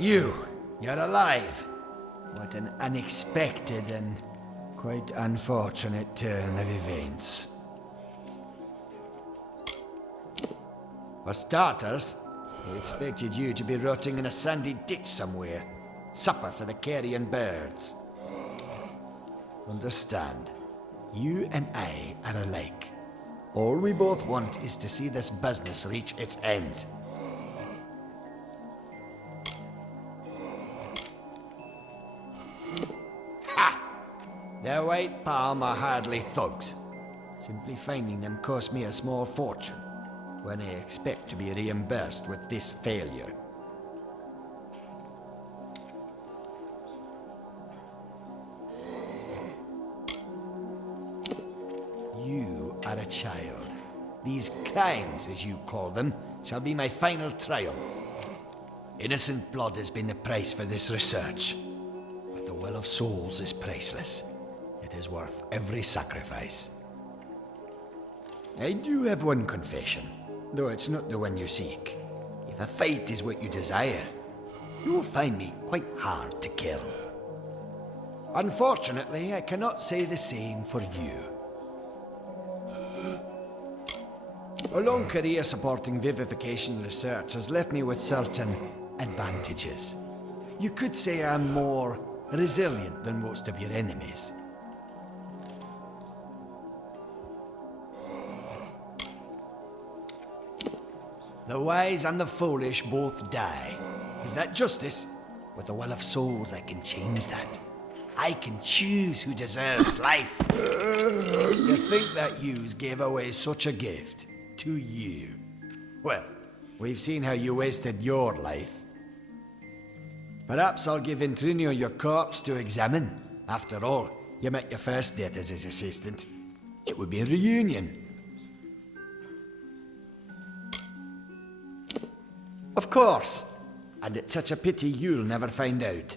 You're alive. What an unexpected and quite unfortunate turn of events. For starters, I expected you to be rotting in a sandy ditch somewhere. Supper for the carrion birds. Understand, you and I are alike. All we both want is to see this business reach its end. Ha! The White Palm are hardly thugs. Simply finding them cost me a small fortune, when I expect to be reimbursed with this failure. You are a child. These crimes, as you call them, shall be my final triumph. Innocent blood has been the price for this research. But the will of souls is priceless. It is worth every sacrifice. I do have one confession, though it's not the one you seek. If a fight is what you desire, you will find me quite hard to kill. Unfortunately, I cannot say the same for you. A long career supporting vivification research has left me with certain advantages. You could say I'm more resilient than most of your enemies. The wise and the foolish both die. Is that justice? With the will of souls, I can change that. I can choose who deserves life. You think that yous gave away such a gift to you? Well, we've seen how you wasted your life. Perhaps I'll give Intrinio your corpse to examine. After all, you met your first death as his assistant. It would be a reunion. Of course. And it's such a pity you'll never find out.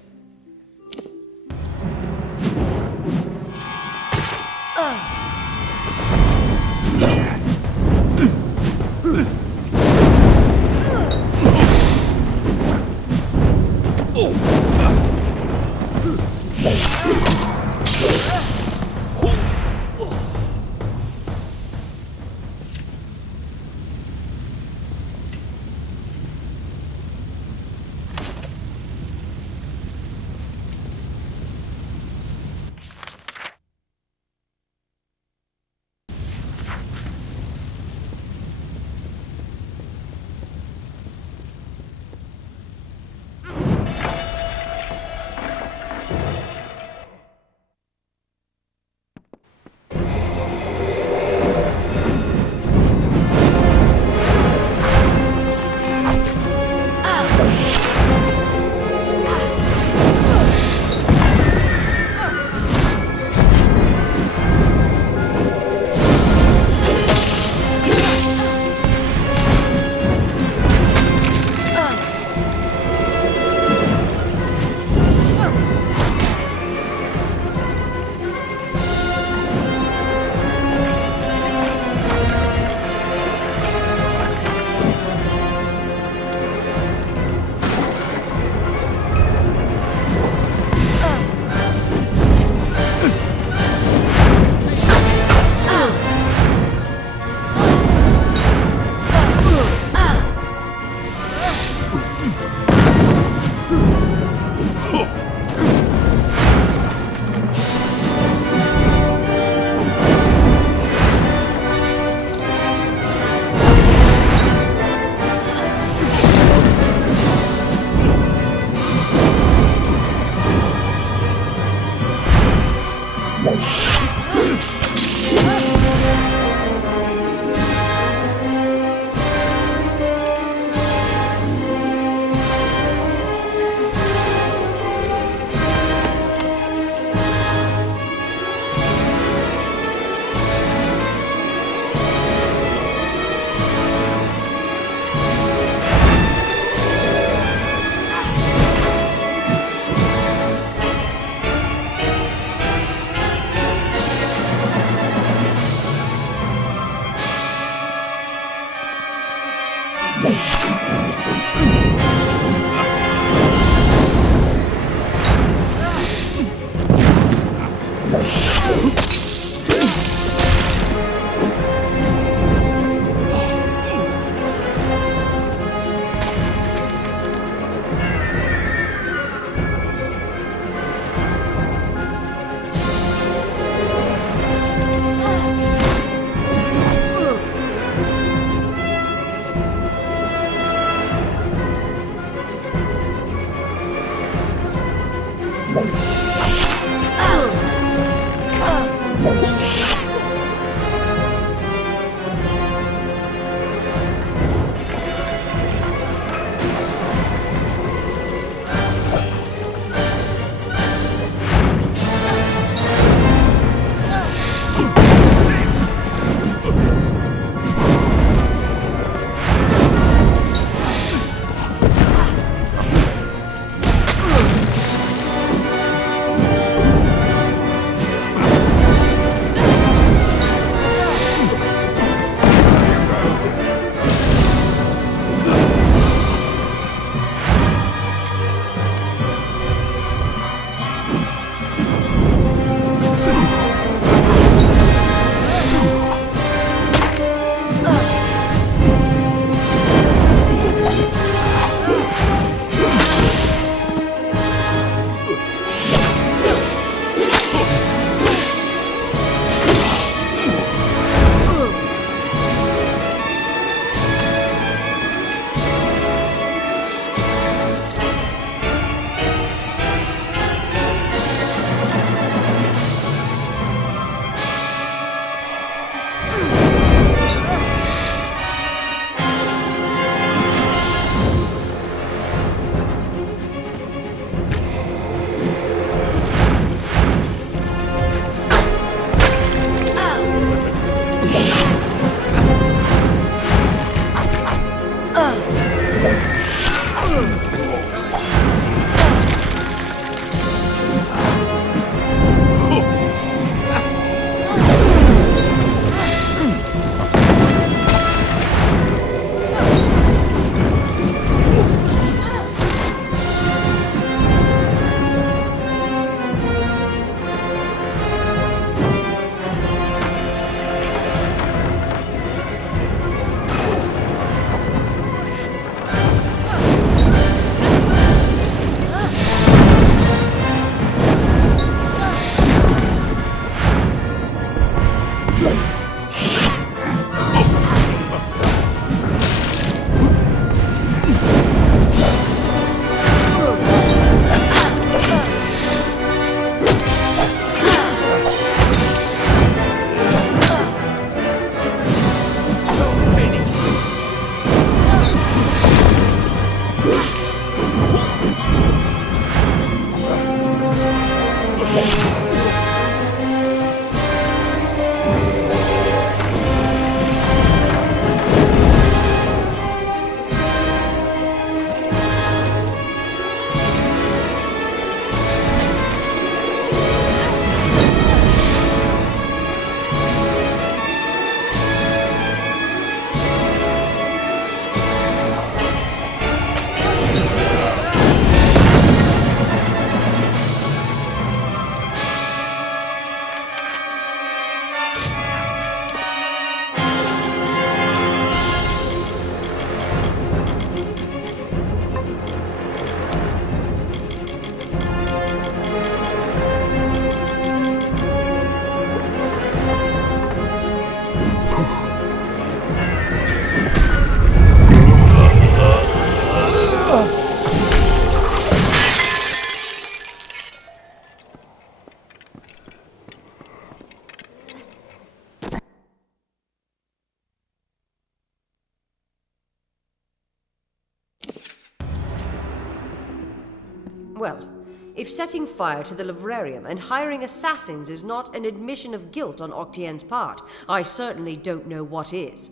Well, if setting fire to the livrarium and hiring assassins is not an admission of guilt on Octienne's part, I certainly don't know what is.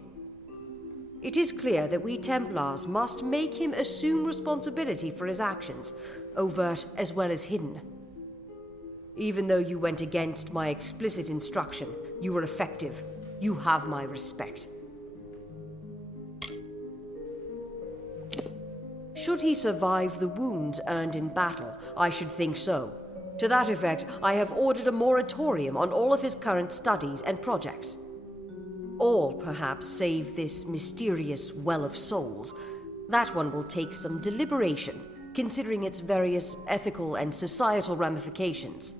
It is clear that we Templars must make him assume responsibility for his actions, overt as well as hidden. Even though you went against my explicit instruction, you were effective. You have my respect. Should he survive the wounds earned in battle, I should think so. To that effect, I have ordered a moratorium on all of his current studies and projects. All, perhaps, save this mysterious Well of Souls. That one will take some deliberation, considering its various ethical and societal ramifications.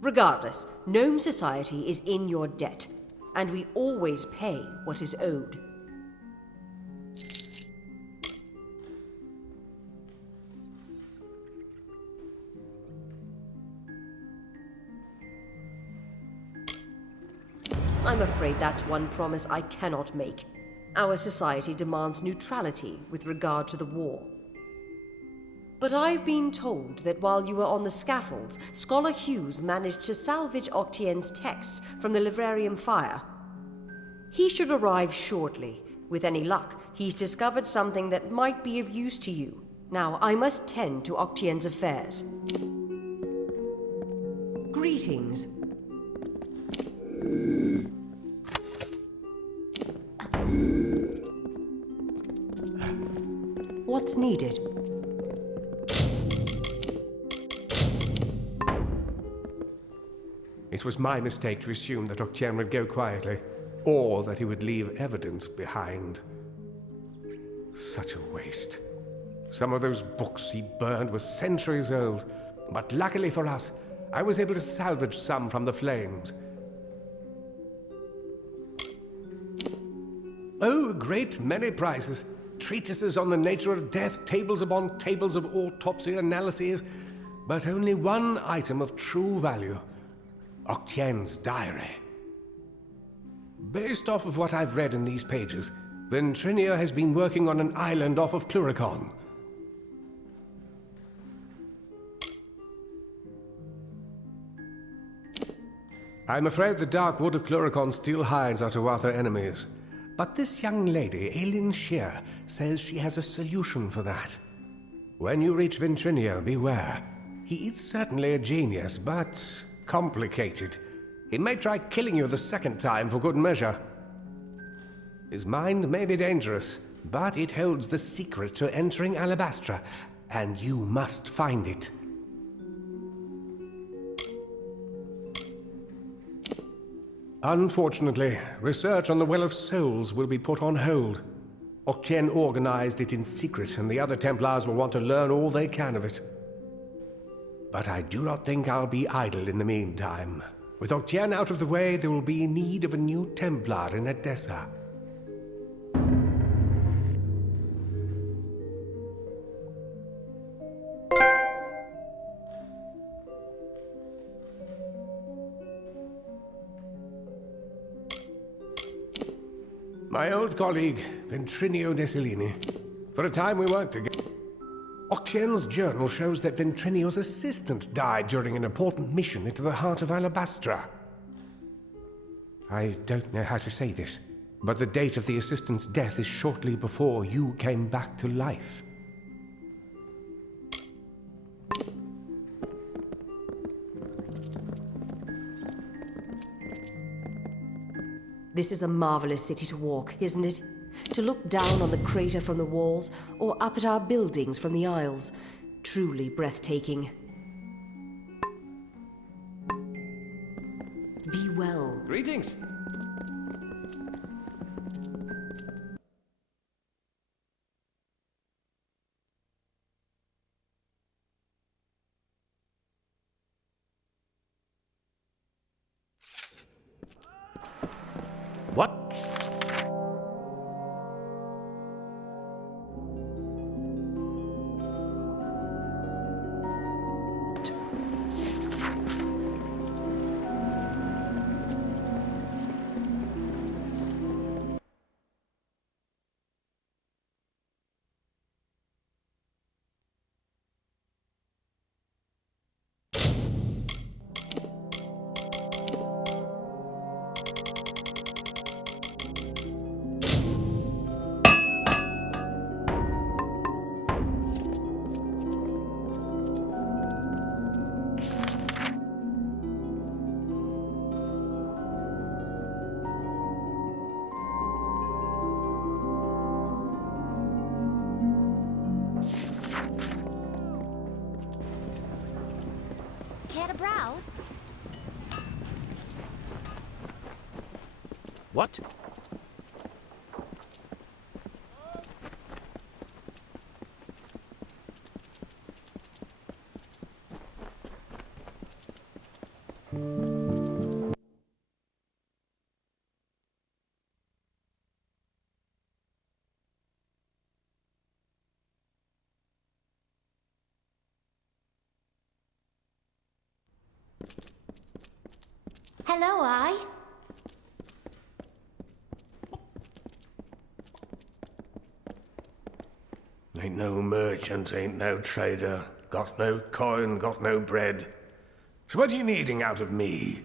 Regardless, Gnome Society is in your debt, and we always pay what is owed. I'm afraid that's one promise I cannot make. Our society demands neutrality with regard to the war. But I've been told that while you were on the scaffolds, Scholar Hughes managed to salvage Octien's texts from the Livrarium fire. He should arrive shortly. With any luck, he's discovered something that might be of use to you. Now, I must tend to Octien's affairs. Greetings. What's needed? It was my mistake to assume that Octien would go quietly, or that he would leave evidence behind. Such a waste. Some of those books he burned were centuries old, but luckily for us, I was able to salvage some from the flames. Oh, a great many prizes. Treatises on the nature of death, tables upon tables of autopsy analyses, but only one item of true value. Octien's diary. Based off of what I've read in these pages, Ventrinio has been working on an island off of Cluricon. I'm afraid the dark wood of Cluricon still hides our Tuatha enemies. But this young lady, Aileen Shear, says she has a solution for that. When you reach Ventrinio, beware. He is certainly a genius, but complicated. He may try killing you the second time for good measure. His mind may be dangerous, but it holds the secret to entering Alabastra, and you must find it. Unfortunately, research on the Well of Souls will be put on hold. Octien organized it in secret, and the other Templars will want to learn all they can of it. But I do not think I'll be idle in the meantime. With Octien out of the way, there will be need of a new Templar in Edessa. My old colleague, Ventrinio Desilini. For a time we worked together. Octien's journal shows that Ventrinio's assistant died during an important mission into the heart of Alabastra. I don't know how to say this, but the date of the assistant's death is shortly before you came back to life. This is a marvelous city to walk, isn't it? To look down on the crater from the walls, or up at our buildings from the aisles. Truly breathtaking. Be well. Greetings. What? Care to browse? What? Hello, I. Ain't no merchant, ain't no trader. Got no coin, got no bread. So what are you needing out of me?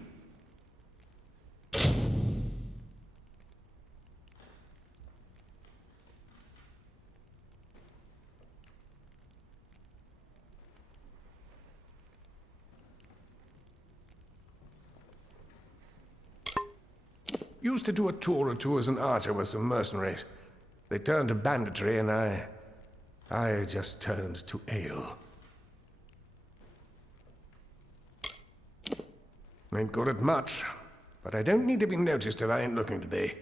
Used to do a tour or two as an archer with some mercenaries. They turned to banditry and I just turned to ale. Ain't good at much, but I don't need to be noticed if I ain't looking to be.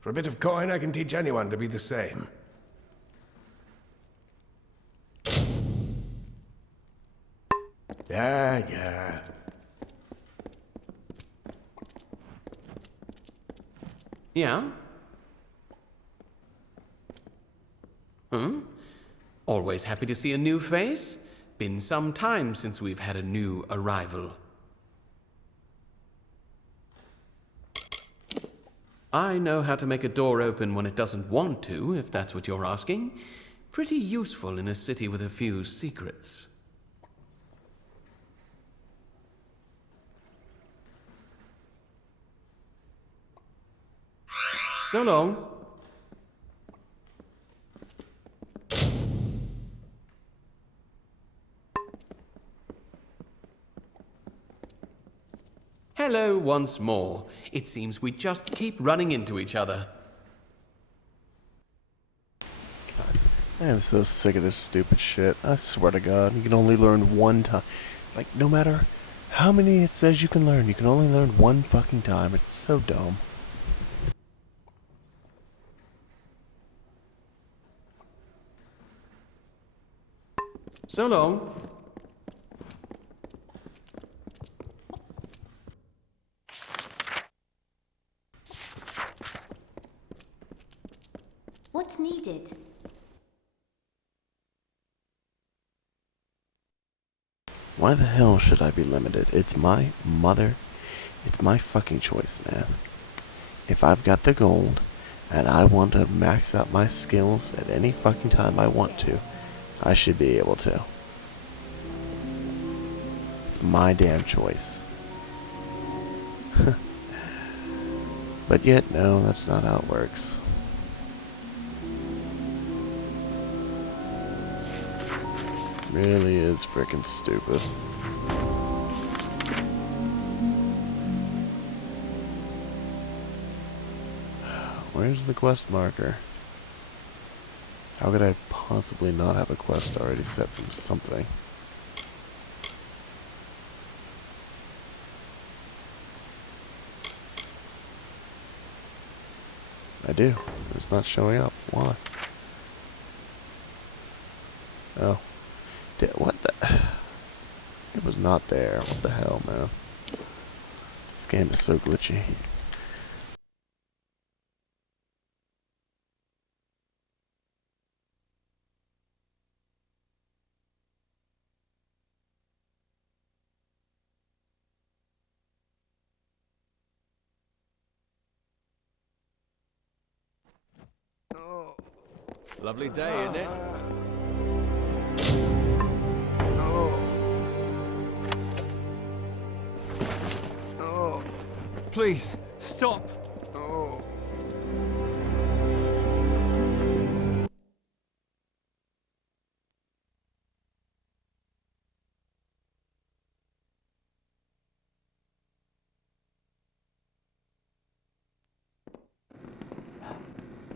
For a bit of coin, I can teach anyone to be the same. Yeah. Yeah? Always happy to see a new face? Been some time since we've had a new arrival. I know how to make a door open when it doesn't want to, if that's what you're asking. Pretty useful in a city with a few secrets. So long. Hello once more. It seems we just keep running into each other. I am so sick of this stupid shit. I swear to God, you can only learn one time. Like, no matter how many it says you can only learn one fucking time. It's so dumb. So long. What's needed? Why the hell should I be limited? It's my mother. It's my fucking choice, man. If I've got the gold, and I want to max out my skills at any fucking time I want to, I should be able to. It's my damn choice. But yet, no, that's not how it works. Really is frickin' stupid. Where's the quest marker? How could I possibly not have a quest already set from something? I do. It's not showing up. Why? Oh. What the? It was not there. What the hell, man? This game is so glitchy. Lovely day, isn't it? Please, stop!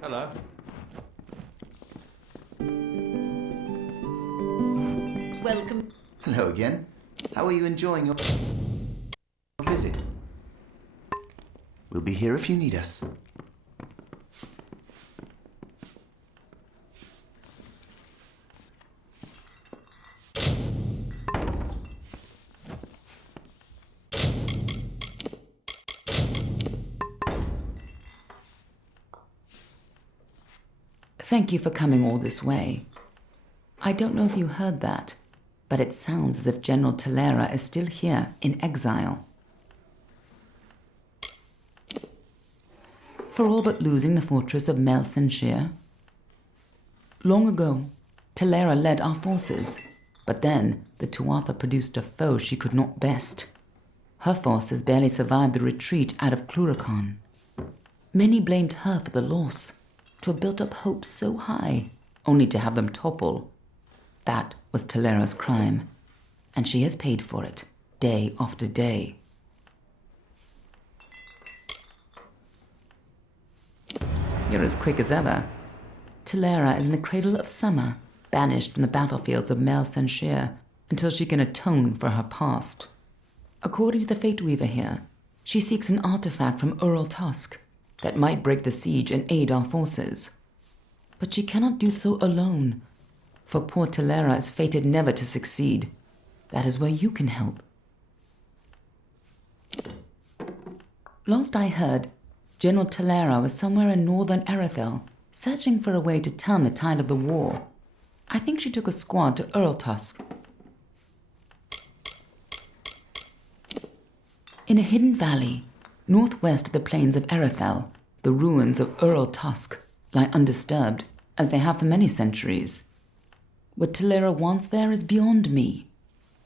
Hello. Welcome. Hello again. How are you enjoying your visit? We'll be here if you need us. Thank you for coming all this way. I don't know if you heard that, but it sounds as if General Talera is still here in exile. For all but losing the fortress of Melsenshire. Long ago, Talera led our forces, but then the Tuatha produced a foe she could not best. Her forces barely survived the retreat out of Cluricon. Many blamed her for the loss, to have built up hopes so high, only to have them topple. That was Talera's crime, and she has paid for it, day after day. You're as quick as ever. Talera is in the cradle of summer, banished from the battlefields of Melsenshire until she can atone for her past. According to the Fate Weaver here, she seeks an artifact from Ural Tusk that might break the siege and aid our forces. But she cannot do so alone, for poor Talera is fated never to succeed. That is where you can help. Last I heard, General Talera was somewhere in northern Erethel, searching for a way to turn the tide of the war. I think she took a squad to Uraltusk. In a hidden valley, northwest of the plains of Erethel, the ruins of Uraltusk lie undisturbed, as they have for many centuries. What Talera wants there is beyond me,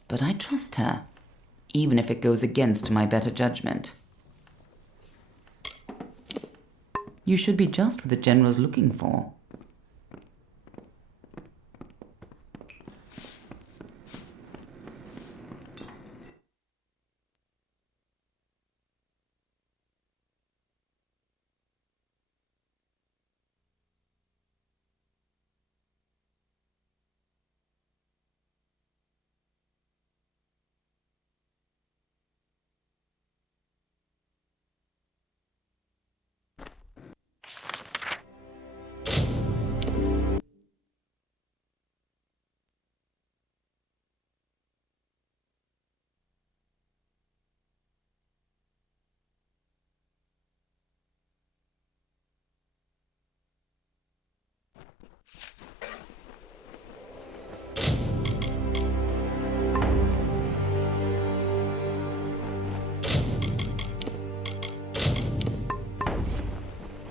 but I trust her, even if it goes against my better judgment. You should be just what the general's looking for.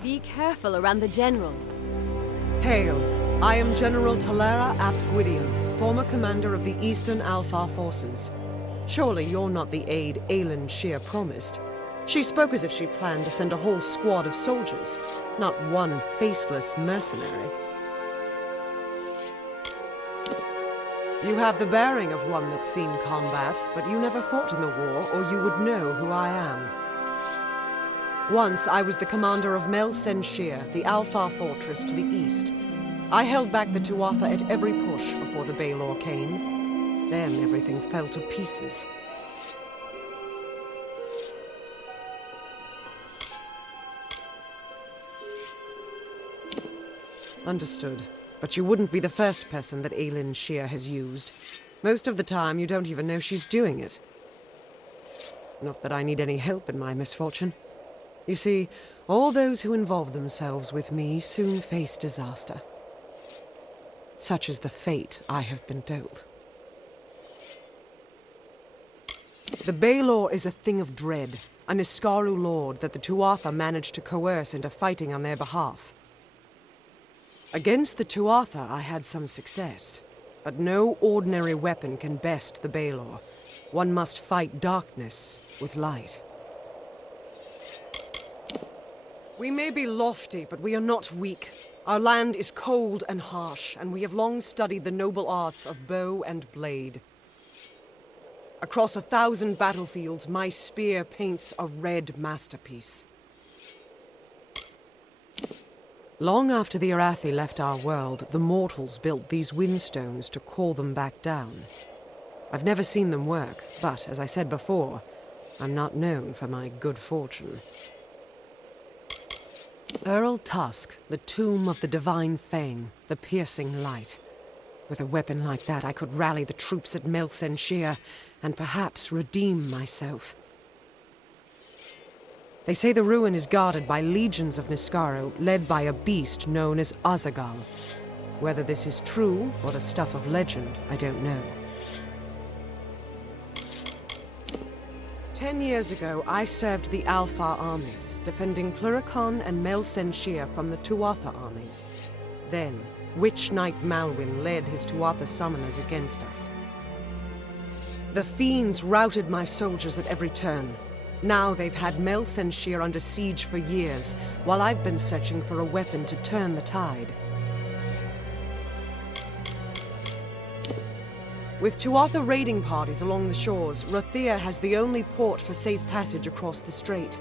Be careful around the General. Hail! I am General Talera ap Gwydion, former commander of the Eastern Alfar forces. Surely you're not the aide Aelin Shear promised. She spoke as if she planned to send a whole squad of soldiers, not one faceless mercenary. You have the bearing of one that's seen combat, but you never fought in the war, or you would know who I am. Once I was the commander of Melsenshire, the Alfar fortress to the east. I held back the Tuatha at every push before the Baelor came. Then everything fell to pieces. Understood. But you wouldn't be the first person that Aelin Shear has used. Most of the time, you don't even know she's doing it. Not that I need any help in my misfortune. You see, all those who involve themselves with me soon face disaster. Such is the fate I have been dealt. The Baelor is a thing of dread, a Niskaru lord that the Tuatha managed to coerce into fighting on their behalf. Against the Tuatha I had some success, but no ordinary weapon can best the Baelor. One must fight darkness with light. We may be lofty, but we are not weak. Our land is cold and harsh, and we have long studied the noble arts of bow and blade. Across 1,000 battlefields, my spear paints a red masterpiece. Long after the Arathi left our world, the mortals built these windstones to call them back down. I've never seen them work, but, as I said before, I'm not known for my good fortune. Earl Tusk, the tomb of the divine fang, the piercing light. With a weapon like that, I could rally the troops at Melsenshir and perhaps redeem myself. They say the ruin is guarded by legions of Niskaro, led by a beast known as Azagal. Whether this is true or the stuff of legend, I don't know. 10 years ago, I served the Alpha armies, defending Cluricon and Melsenshir from the Tuatha armies. Then, Witch Knight Malwyn led his Tuatha summoners against us. The fiends routed my soldiers at every turn. Now they've had Melsenshir under siege for years, while I've been searching for a weapon to turn the tide. With Tuatha raiding parties along the shores, Rathir has the only port for safe passage across the strait.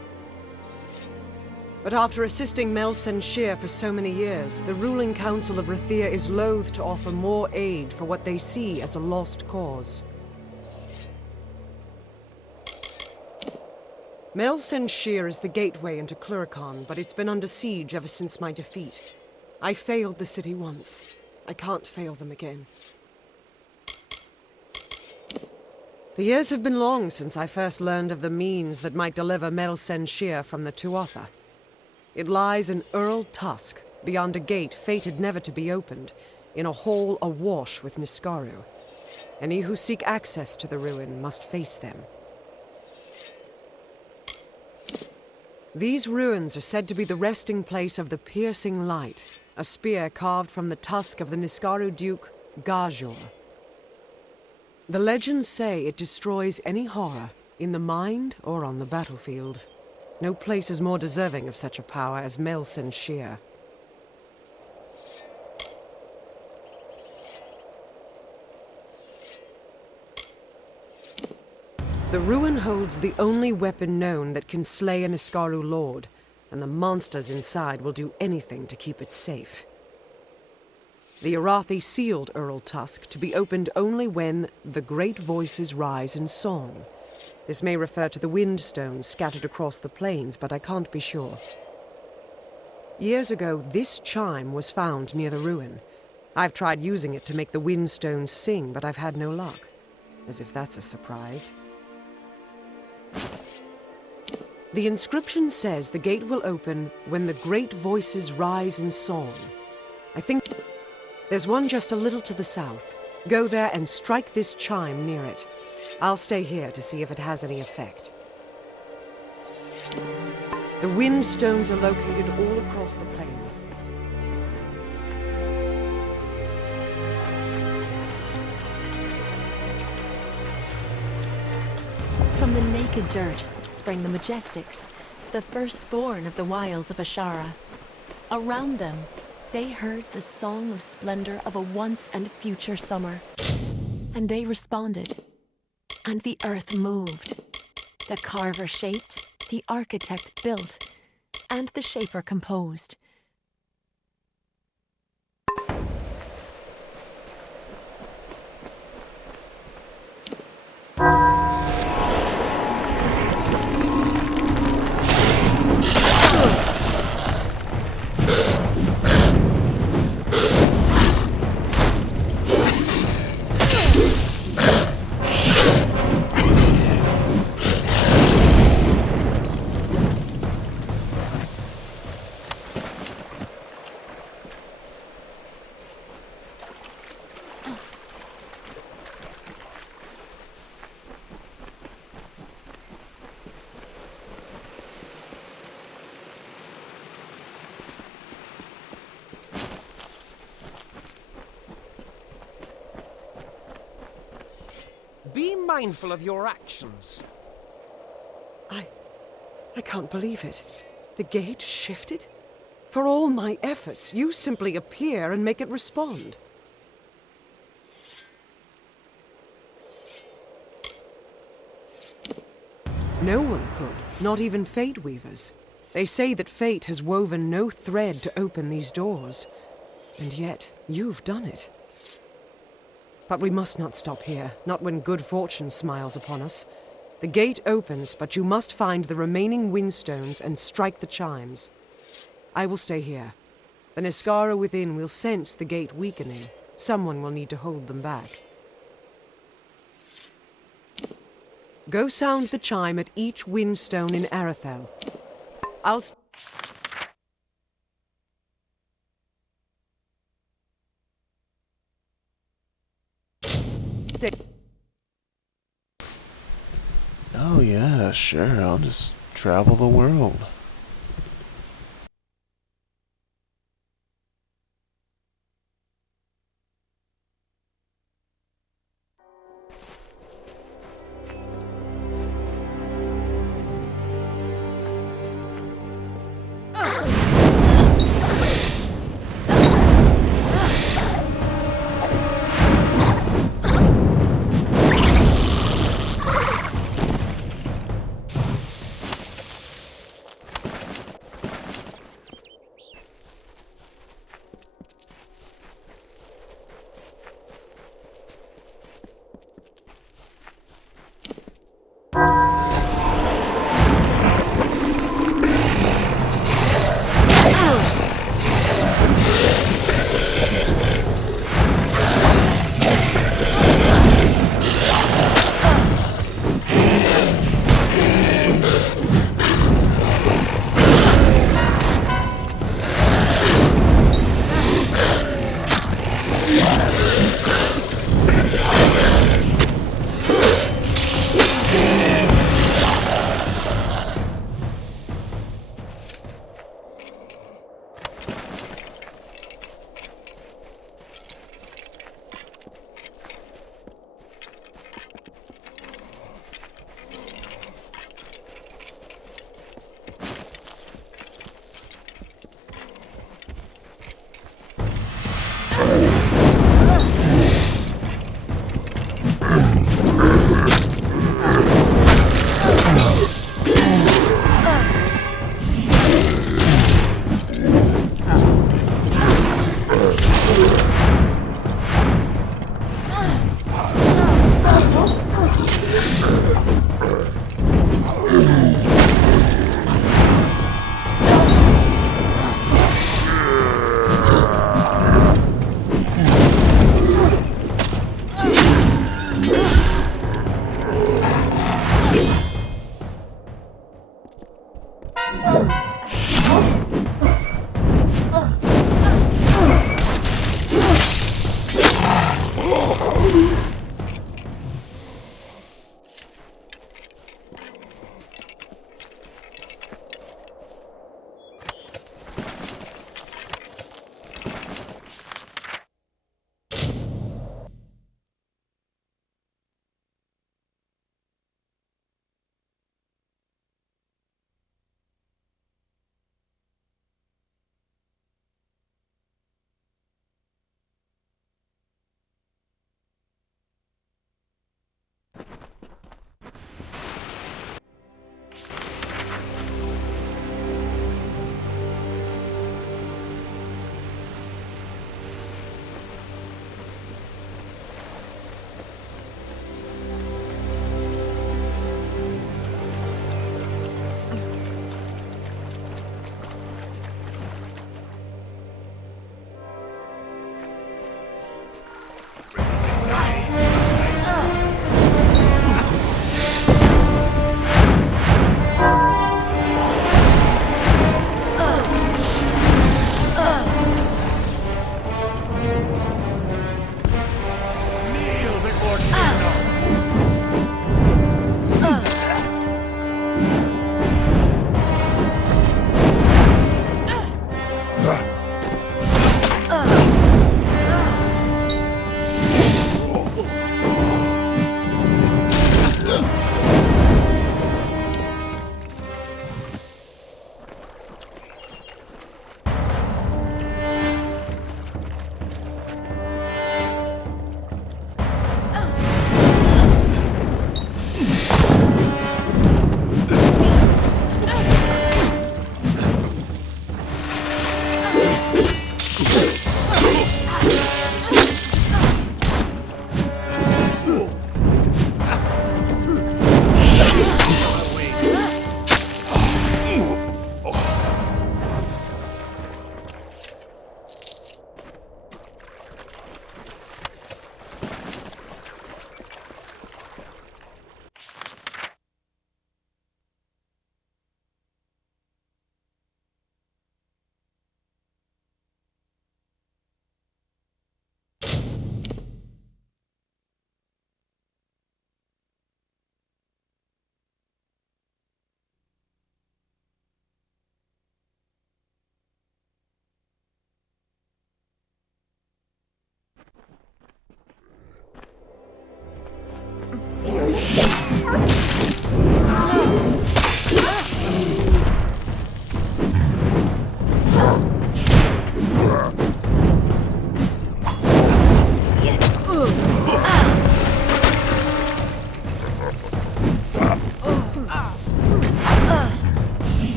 But after assisting Melsenshir for so many years, the ruling council of Rathir is loath to offer more aid for what they see as a lost cause. Melsenshir is the gateway into Cluricon, but it's been under siege ever since my defeat. I failed the city once. I can't fail them again. The years have been long since I first learned of the means that might deliver Melsenshir from the Tuatha. It lies in Earl Tusk, beyond a gate fated never to be opened, in a hall awash with Niskaro. Any who seek access to the ruin must face them. These ruins are said to be the resting place of the Piercing Light, a spear carved from the tusk of the Niskaro Duke, Gajor. The legends say it destroys any horror, in the mind or on the battlefield. No place is more deserving of such a power as Melsenshir. The ruin holds the only weapon known that can slay an Niskaru lord, and the monsters inside will do anything to keep it safe. The Arathi sealed Earl Tusk to be opened only when the great voices rise in song. This may refer to the windstones scattered across the plains, but I can't be sure. Years ago, this chime was found near the ruin. I've tried using it to make the windstones sing, but I've had no luck. As if that's a surprise. The inscription says the gate will open when the great voices rise in song. I think there's one just a little to the south. Go there and strike this chime near it. I'll stay here to see if it has any effect. The windstones are located all across the plains. From the naked dirt sprang the Majestics, the firstborn of the wilds of Ashara. Around them, they heard the song of splendor of a once and future summer. And they responded. And the earth moved. The carver shaped, the architect built, and the shaper composed. Be mindful of your actions. I can't believe it. The gate shifted? For all my efforts, you simply appear and make it respond. No one could, not even Fate Weavers. They say that fate has woven no thread to open these doors. And yet, you've done it. But we must not stop here, not when good fortune smiles upon us. The gate opens, but you must find the remaining windstones and strike the chimes. I will stay here. The Niskara within will sense the gate weakening. Someone will need to hold them back. Go sound the chime at each windstone in Arathel. I'll... Oh yeah, sure, I'll just travel the world.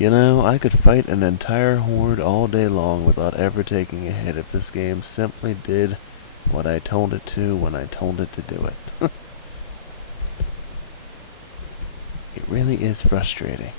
You know, I could fight an entire horde all day long without ever taking a hit if this game simply did what I told it to when I told it to do it. It really is frustrating.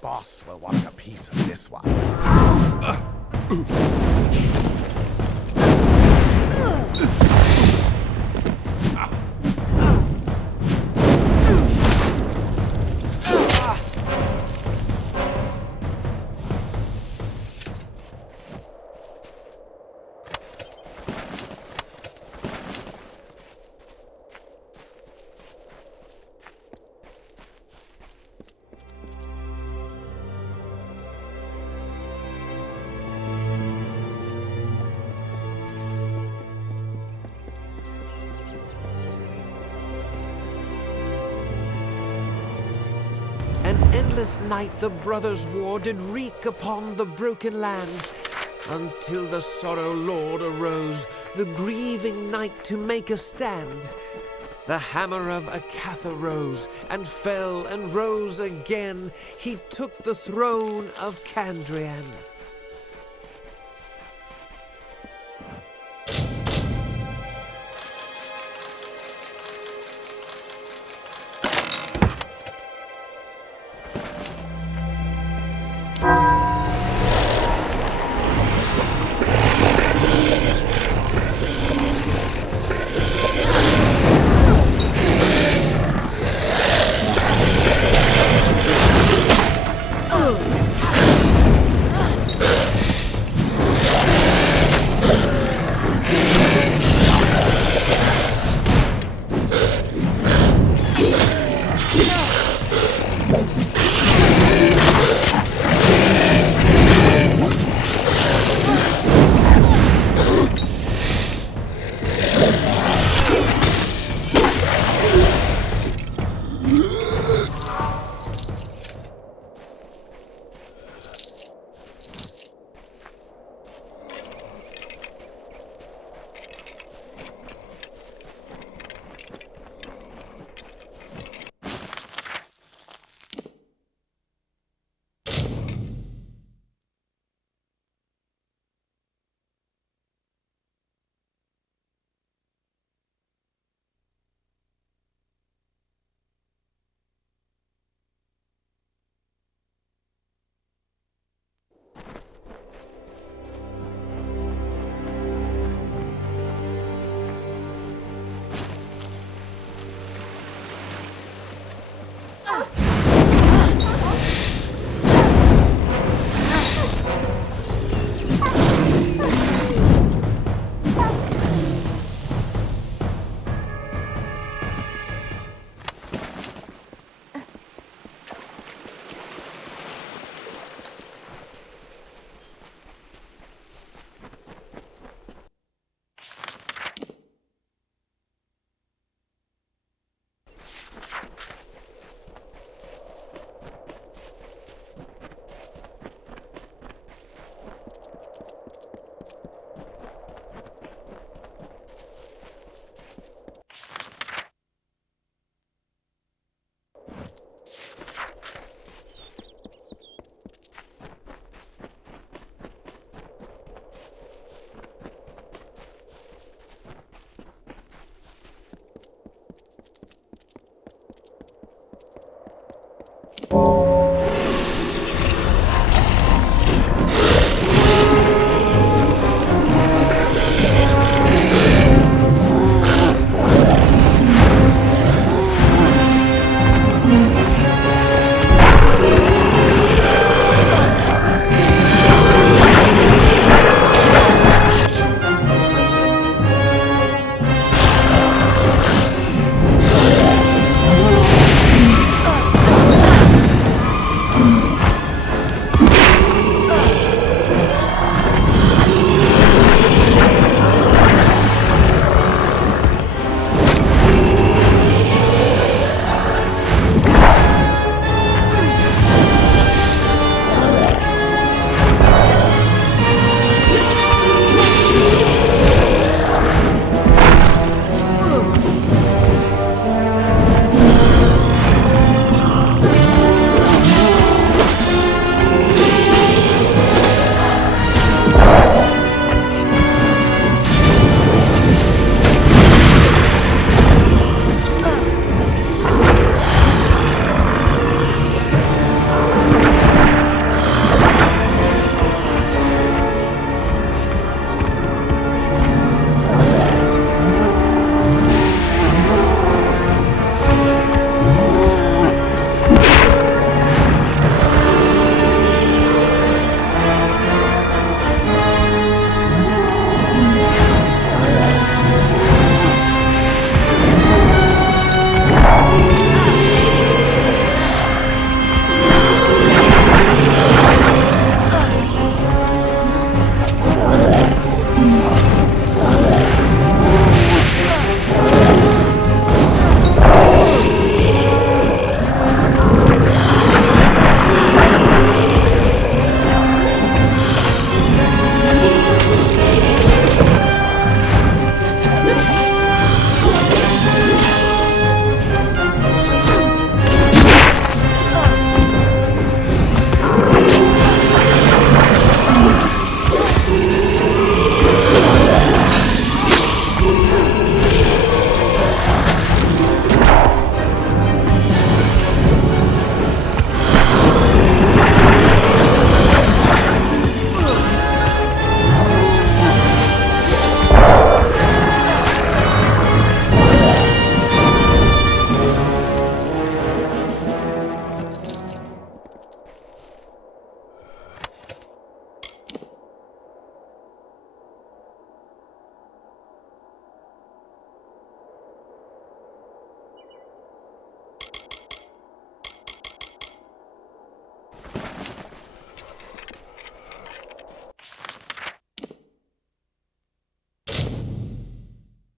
Boss will want a piece of this one. An endless night the brothers' war did wreak upon the broken land, until the sorrow lord arose, the grieving knight to make a stand. The hammer of Akatha rose, and fell, and rose again. He took the throne of Candrian.